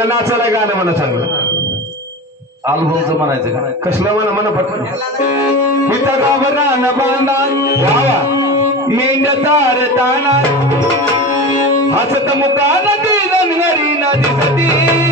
मला नाचायला गाणं म्हणा चांगलं अल्बमचं म्हणायचं का कसलं म्हणा पटकन इथं गावरान बांधा गावा मेंढ्या तार ताना हसत मुका नदी रंगरी नदी सती